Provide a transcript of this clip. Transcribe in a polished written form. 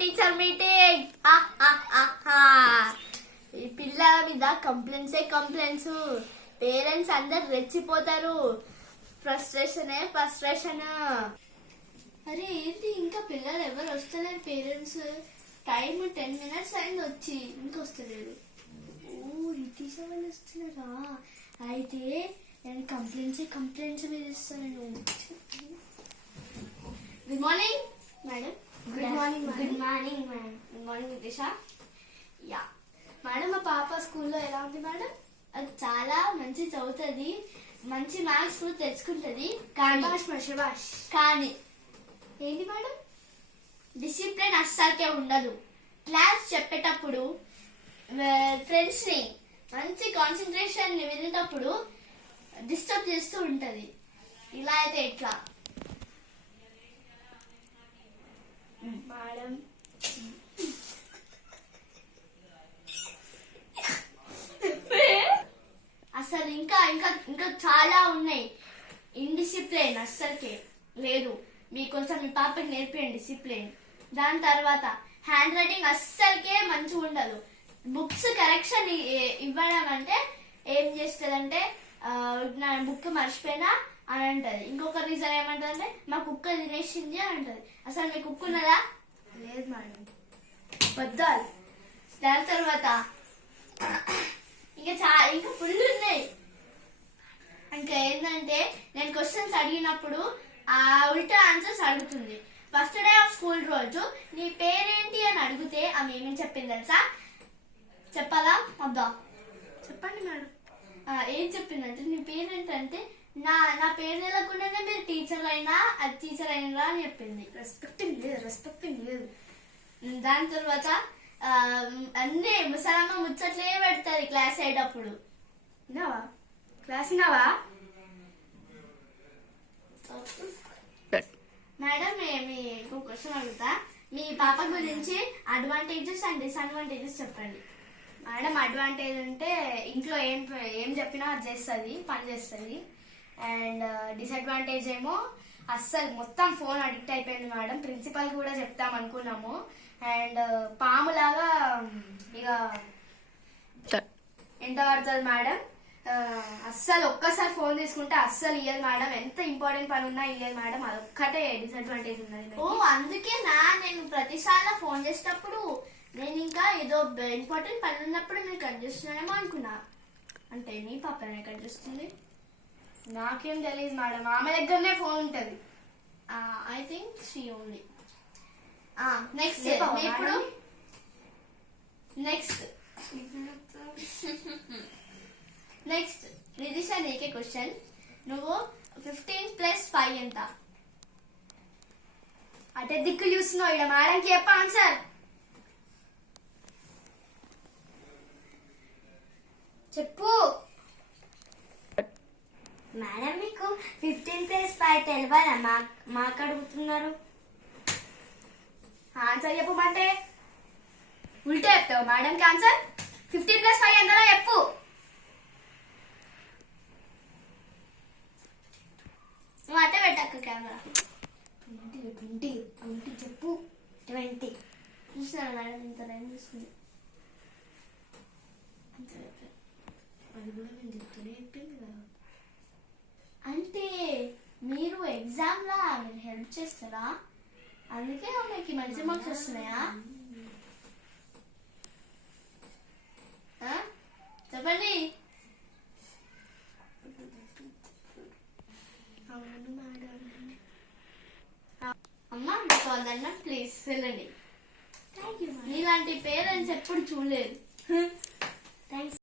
Teacher meeting. ఈ పిల్లల మీద కంప్లైంట్స్. పేరెంట్స్ అందరు రెచ్చిపోతారు. ఫ్రస్ట్రేషన్. అరే ఏంటి ఇంకా పిల్లలు ఎవరు వస్తలేరు? పేరెంట్స్ టైం 10 minutes అయింది వచ్చి ఇంకొస్తలేరు. ఓ ఈ టీచర్ వాళ్ళు వస్తున్నారా? అయితే నేను కంప్లైంట్స్ మీద ఇస్తాను. Good morning madam. Good morning good morning madam. Good morning Nitesh. Yeah madam, మా పాప స్కూల్లో ఎలా ఉంది మేడం? అది చాలా మంచి చదువుతుంది, మంచి మార్క్స్ కూడా తెచ్చుకుంటది. కానీ ఏంటి మేడం, డిసిప్లిన్ అస్సలకే ఉండదు. క్లాస్ చెప్పేటప్పుడు ఫ్రెండ్స్ ని మంచి కాన్సన్ట్రేషన్ వినేటప్పుడు డిస్టర్బ్ చేస్తూ ఉంటది. ఇలా అయితే ఎట్లా మేడం? అసలు ఇంకా ఇంకా ఇంకా చాలా ఉన్నాయి. ఇండిసిప్లిన్ అస్సలకే లేదు. మీకు కొంచెం మీ పాపకి నేర్పియండి డిసిప్లిన్. దాని తర్వాత హ్యాండ్ రైటింగ్ అస్సలకే మంచిగా ఉండదు. బుక్స్ కరెక్షన్ ఇవ్వడం అంటే ఏం చేస్తుందంటే నా బుక్ మర్చిపోయినా అని అంటది. ఇంకొక రీజన్ ఏమంటది అంటే మా కుక్క తినేసింది అని అంటది. అసలు మీ కుక్క ఉన్నదా? లేదు మేడం. బద్దాలు. దాని తర్వాత ఇంకా ఫుల్ ఉన్నాయి. ఇంకా ఏంటంటే నేను క్వశ్చన్స్ అడిగినప్పుడు ఆ ఉల్టా ఆన్సర్స్ అడుగుతుంది. ఫస్ట్ డే ఆఫ్ స్కూల్ రోజు నీ పేరేంటి అని అడిగితే ఆమె ఏమేమి చెప్పింది తెలుసా? చెప్పాలా వద్దా? చెప్పండి మేడం. ఏం చెప్పిందంటే నీ పేరేంటంటే నా పేరు తెలకుండానే మీరు టీచర్ అయినా అని చెప్పింది. రెస్పెక్టింగ్ లేదు. దాని తర్వాత అన్ని ముసలమ్మ ముచ్చట్లే పెడతారు క్లాస్ అయ్యేటప్పుడు. క్లాస్ విన్నావా మేడం? మీకు క్వశ్చన్ అడుగుతా. మీ పాప గురించి అడ్వాంటేజెస్ అండ్ డిసడ్వాంటేజెస్ చెప్పండి. మేడం, అడ్వాంటేజ్ అంటే ఇంట్లో ఏం చెప్పినా అది చేస్తుంది, పని చేస్తుంది. అండ్ డిసడ్వాంటేజ్ ఏమో అస్సలు మొత్తం ఫోన్ అడిక్ట్ అయిపోయింది మేడం. ప్రిన్సిపల్ కూడా చెప్తాం అనుకున్నాము. అండ్ పాములాగా ఇక ఎంత పడుతుంది మేడం. అస్సలు ఒక్కసారి ఫోన్ తీసుకుంటే అస్సలు ఇయ్యదు మేడం. ఎంత ఇంపార్టెంట్ పని ఉన్నా ఇయ్యదు మేడం. అదొక్కటే డిసడ్వాంటేజ్ ఉన్నది. ఓ అందుకే నేను ప్రతిసారి ఫోన్ చేసేటప్పుడు నేను ఇంకా ఏదో ఇంపార్టెంట్ పని ఉన్నప్పుడు నేను కట్ చేస్తున్నానేమో అనుకున్నా. అంటే మీ పాపనే కట్ చేస్తుంది? నాకేం తెలియదు మేడం. ఆమె దగ్గరనే ఫోన్ ఉంటది. I think she only. Next ఇప్పుడు నెక్స్ట్ నిదిషా, నీకే క్వశ్చన్. నువ్వు 15 + 5 ఎంత? అటే దిక్కు చూస్తున్నావు. ఇక్కడ మేడంకి చెప్ప ఆన్సర్ చెప్పు. మేడం, మీకు 15 + 5 తెలియదా? మాకు అడుగుతున్నారు. ఆన్సర్ చెప్పమంటే ఉల్టా చెప్తావు మేడంకి ఆన్సర్. 15 + 5 ఎంతలో చెప్పు. నువ్వు అట్టే పెట్టాక కెమెరా. 20 చెప్పు. 20 చూసాను మేడం, ఇంత టైం చూస్తుంది. అది కూడా నేను చెప్తూనే చెప్పింది కదా. అంటే మీరు ఎగ్జామ్ లా మీరు హెల్ప్ చేస్తారా? అందుకే మీకు మంచి మార్క్స్ వస్తున్నాయా? చెప్పండి. అవును మేడం. అమ్మా మీకు అదన్నా ప్లీజ్ వెళ్ళండి. నీలాంటి పేరెంట్స్ ఎప్పుడు చూడలేదు. థ్యాంక్స్.